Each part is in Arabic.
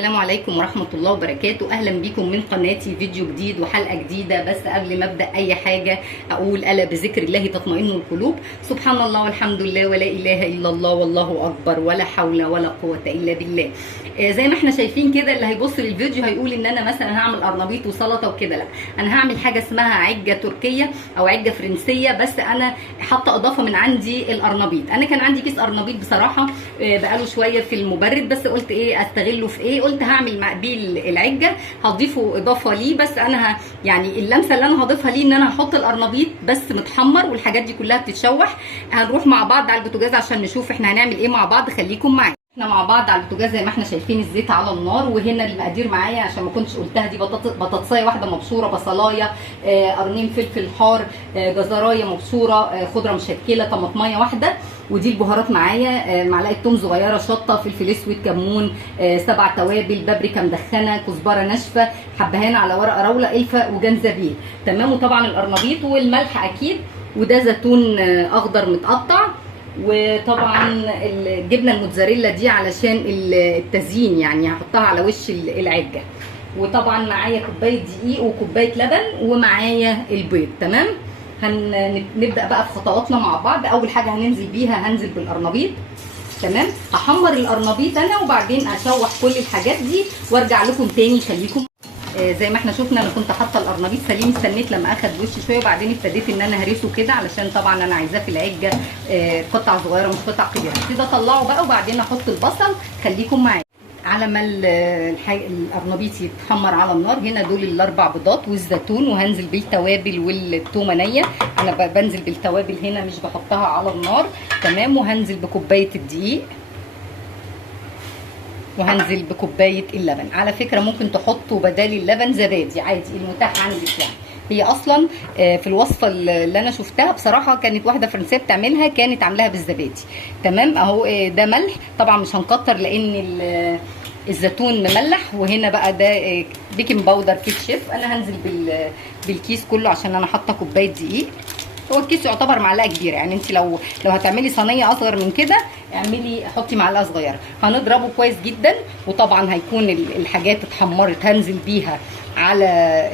السلام عليكم ورحمة الله وبركاته. أهلا بكم من قناتي، فيديو جديد وحلقة جديدة. بس قبل ما أبدأ أي حاجة أقول ألا بذكر الله تطمئن القلوب. سبحان الله والحمد لله ولا إله إلا الله والله أكبر ولا حول ولا قوة إلا بالله. زي ما احنا شايفين كده، اللي هيبص للفيديو هيقول ان انا مثلا هعمل قرنبيط وسلطه وكده. لا، انا هعمل حاجه اسمها عجه تركيه او عجه فرنسيه، بس انا حاطه اضافه من عندي القرنبيط. انا كان عندي كيس قرنبيط بصراحه بقاله شويه في المبرد، بس قلت ايه استغله في ايه، قلت هعمل بيه العجه، هضيفه اضافه ليه. بس انا يعني اللمسه اللي انا هضيفها ليه ان انا هحط القرنبيط بس متحمر، والحاجات دي كلها بتتشوح. هنروح مع بعض على البوتاجاز عشان نشوف احنا هنعمل ايه مع بعض. خليكم معايا. احنا مع بعض على البوتاجاز زي ما احنا شايفين، الزيت على النار، وهنا المقادير معايا عشان ما كنتش قلتها. دي بطاطسايه واحده مبشوره، بصلايه، قرنين فلفل حار، جزرايه مبشوره، خضره مشكله، طماطمايه واحده. ودي البهارات معايا، معلقه توم صغيره، شطه، فلفل اسود، كمون، 7 توابل، بابريكا مدخنه، كزبره ناشفه، حبهان على ورقه راوله، قرفه وجنزبيل. تمام. وطبعا القرنبيط والملح اكيد، وده زيتون اخضر متقطع. وطبعا الجبنه الموتزاريلا دي علشان التزيين، يعني هحطها على وش العجه. وطبعا معايا كوبايه دقيق وكوبايه لبن، ومعايا البيض. تمام. هنبدا بقى في خطواتنا مع بعض. اول حاجه هننزل بالقرنبيط. تمام. هحمر القرنبيط انا، وبعدين اشوح كل الحاجات دي وارجع لكم تاني. خليكم زي ما احنا شفنا. انا كنت حاطه القرنبيط سليم، استنيت لما اخد وش شويه، وبعدين ابتديت ان انا هرسه كده، علشان طبعا انا عايزاه في العجه قطع صغيره مش قطع كبيره. كده اطلعه بقى، وبعدين احط البصل. خليكم معايا. على ما القرنبيط يتحمر على النار، هنا دول الاربع بيضات والزيتون، وهنزل بالتوابل والتومه نيه. انا بنزل بالتوابل هنا، مش بحطها على النار. تمام. وهنزل بكوبايه الدقيق، وهنزل بكوبايه اللبن. على فكره ممكن تحطوا بدال اللبن زبادي عادي، المتاح عندك يعني. هي اصلا في الوصفه اللي انا شفتها بصراحه، كانت واحده فرنسيه بتعملها، كانت عاملاها بالزبادي. تمام. اهو ده ملح طبعا مش هنكتر لان الزيتون مملح. وهنا بقى ده بيكنج باودر كيك شيف. انا هنزل بالكيس كله عشان انا حاطه كوبايه دقيق. هو الكيس يعتبر معلقه كبيره، يعني انت لو هتعملي صينيه اصغر من كده حطي معلقه صغيره. هنضربه كويس جدا، وطبعا هيكون الحاجات اتحمرت، هنزل بيها على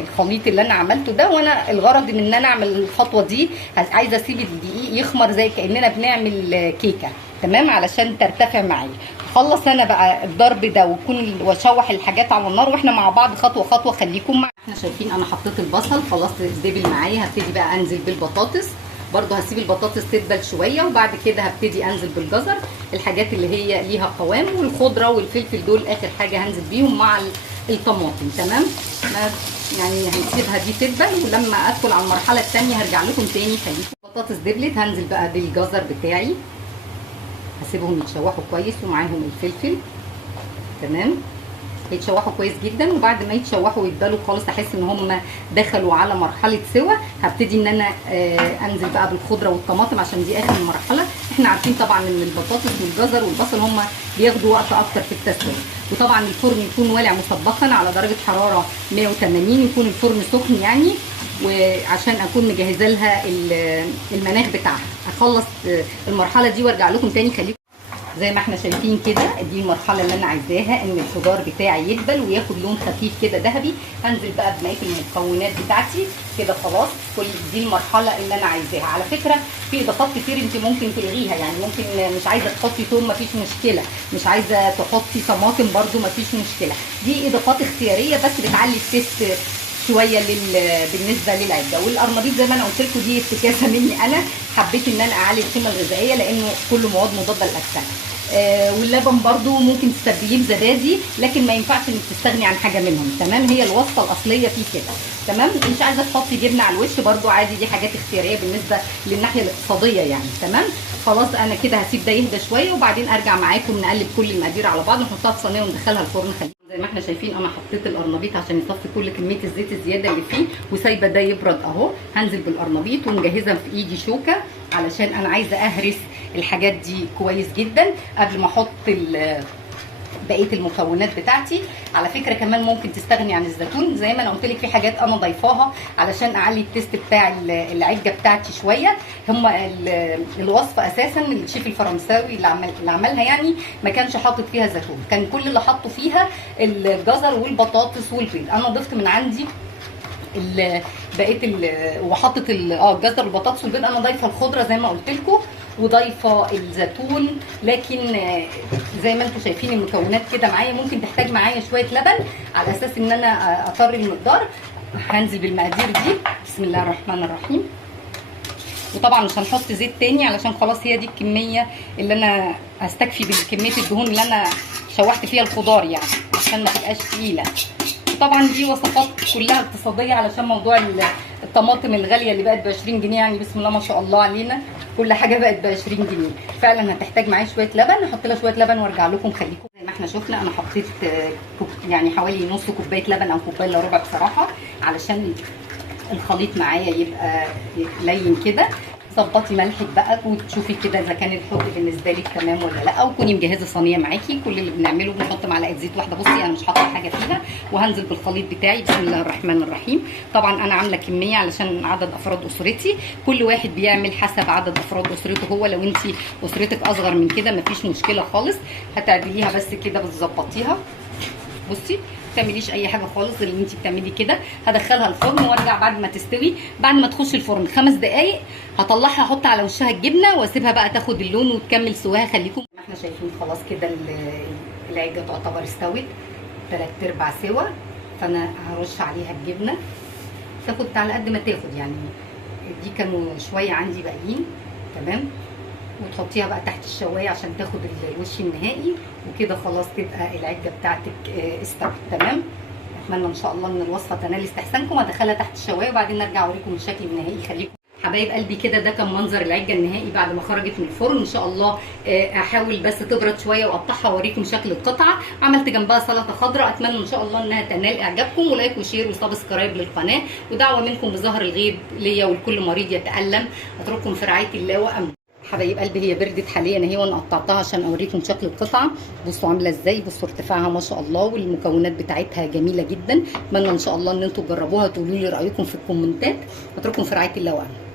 الخليط اللي انا عملته ده. وانا الغرض من ان انا اعمل الخطوه دي، عايزه اسيب الدقيق يخمر زي كاننا بنعمل كيكه. تمام. علشان ترتفع معايا. خلص انا بقى الضرب ده واشوح الحاجات على النار، واحنا مع بعض خطوه خطوه. خليكم معايا. احنا شايفين انا حطيت البصل خلاص دبل معايا. هبتدي بقى انزل بالبطاطس. برضه هسيب البطاطس تدبل شويه، وبعد كده هبتدي انزل بالجزر، الحاجات اللي هي ليها قوام، والخضره والفلفل دول اخر حاجه هنزل بيهم مع الطماطم. تمام. يعني هنسيبها دي تدبل، ولما ادخل على المرحله الثانيه هرجع لكم تاني. خليكم. البطاطس دبلت، هنزل بقى بالجزر بتاعي، هسيبهم يتشوحوا كويس، ومعاهم الفلفل. تمام. يتشوحوا كويس جدا، وبعد ما يتشوحوا ويتبالوا خالص، احس ان هم دخلوا على مرحله سوا، هبتدي ان انا انزل بقى بالخضره والطماطم، عشان دي اخر مرحله. احنا عارفين طبعا ان البطاطس والجزر والبصل هم بياخدوا وقت اكتر في التسويه. وطبعا الفرن يكون والع مسبقا على درجه حراره 180، يكون الفرن سخن يعني، وعشان اكون مجهزه لها المناخ بتاعها. هخلص المرحله دي وارجع لكم تاني. خليكم. زي ما احنا شايفين كده، دي المرحله اللي انا عايزاها، ان الخضار بتاعي يدبل وياخد لون خفيف كده ذهبي. هنزل بقى ببقيه المكونات بتاعتي كده خلاص. دي المرحله اللي انا عايزاها. على فكره في اضافات كتير انت ممكن تلغيها، يعني ممكن مش عايزه تحطي توم مفيش مشكله، مش عايزه تحطي طماطم برده مفيش مشكله. دي اضافات اختياريه بس بتعلي التيست شويه بالنسبه للعجه. والقرنبيط زي ما انا قلت لكم دي افتكاسه مني، انا حبيت ان انا اعلي القيمه الغذائيه لانه كله مواد مضاده للاكسده. واللبن برضو ممكن تستبدليه بزبادي، لكن ما ينفعش انك تستغني عن حاجه منهم. تمام. هي الوصفه الاصليه فيه كده. تمام. مش عايزه تحطي جبنه على الوش برضو عادي، دي حاجات اختياريه بالنسبه للناحيه الاقتصاديه يعني. تمام. خلاص انا كده هسيب ده يهدى شويه، وبعدين ارجع معاكم نقلب كل المقادير على بعض، نحطها في صينيه وندخلها الفرن. زي ما احنا شايفين انا حطيت القرنبيط عشان يصفي كل كميه الزيت الزياده اللي فيه، وسايبه ده يبرد اهو. هنزل بالقرنبيط ومجهزه في ايدي شوكه، علشان انا عايزه اهرس الحاجات دي كويس جدا قبل ما احط بقيه المكونات بتاعتي. على فكره كمان ممكن تستغني عن الزيتون، زي ما انا قلت لك في حاجات انا ضايفاها علشان اعلي التيست بتاع العجه بتاعتي شويه. هم الوصفه اساسا الشيف الفرنساوي اللي عملها يعني ما كانش حاطط فيها زيتون، كان كل اللي حطه فيها الجزر والبطاطس والبيض. انا ضفت من عندي بقيت وحطت الجزر والبطاطس والبيض. انا ضايفه الخضره زي ما قلت لكم وضايفه الزيتون، لكن زي ما انتم شايفين المكونات كده معايا. ممكن تحتاج معايا شويه لبن على اساس ان انا اطر المقدار. هنزل بالمقادير دي. بسم الله الرحمن الرحيم. وطبعا مش هنحط زيت تاني علشان خلاص هي دي الكميه اللي انا هستكفي بكميه الدهون اللي انا شوحت فيها الخضار يعني عشان ما تبقاش تقيله. طبعا دي وصفات كلها اقتصاديه علشان موضوع الطماطم الغاليه اللي بقت ب 20 جنيه يعني بسم الله ما شاء الله علينا، كل حاجه بقت ب 20 جنيه. فعلا هتحتاج معايا شويه لبن، هحط لها شويه لبن وارجع لكم. خليكم زي ما احنا شفنا انا حطيت يعني حوالي نص كوبايه لبن او كوبايه الا ربع بصراحه علشان الخليط معايا يبقى لين كده. ظبطي ملحك بقى وتشوفي كده اذا كان الحب بالنسبه لك تمام ولا لا، وكوني مجهزه صينيه معاكي. كل اللي بنعمله بنحط معلقه زيت واحده، بصي انا مش حاطه حاجه فيها، وهنزل بالخليط بتاعي بسم الله الرحمن الرحيم. طبعا انا عامله كميه علشان عدد افراد اسرتي، كل واحد بيعمل حسب عدد افراد اسرته هو. لو انت اسرتك اصغر من كده مفيش مشكله خالص، هتعدليها بس كده بتظبطيها. بصي تعمليش اي حاجه خالص اللي انت بتعملي كده. هدخلها الفرن وارجع بعد ما تستوي، بعد ما تخش الفرن 5 دقائق هطلعها احط على وشها الجبنه واسيبها بقى تاخد اللون وتكمل سواها. خليكم ما احنا شايفين خلاص كده العجه تعتبر استوت 3/4 سوا، فانا هرش عليها الجبنه تاخد على قد ما تاخد يعني. دي كانوا شويه عندي باقيين تمام، وتحطيها بقى تحت الشوايه عشان تاخد الوش النهائي. وكده خلاص تبقى العجه بتاعتك استوت تمام. اتمنى ان شاء الله ان الوصفه تنال استحسانكم. هدخلها تحت الشوايه وبعدين نرجع اوريكم الشكل النهائي. خليكم حبايب قلبي كده، ده كان منظر العجه النهائي بعد ما خرجت من الفرن. ان شاء الله احاول بس تبرد شويه واقطعها واوريكم شكل القطعه. عملت جنبها سلطه خضراء، اتمنى ان شاء الله انها تنال اعجابكم. ولايك وشير وسبسكرايب للقناه، ودعوه منكم بظهر الغيب ليا ولكل مريض يتالم. اترككم في رعايه الله وامنه. حبايب قلبي هي بردت حاليا اهي، وانا قطعتها عشان اوريكم شكل القطعه. بصوا عامله ازاي، بصوا ارتفاعها ما شاء الله، والمكونات بتاعتها جميله جدا. اتمنى ان شاء الله ان انتم تجربوها وتقولوا لي رايكم في الكومنتات. اترككم في رعايه الله وامنه.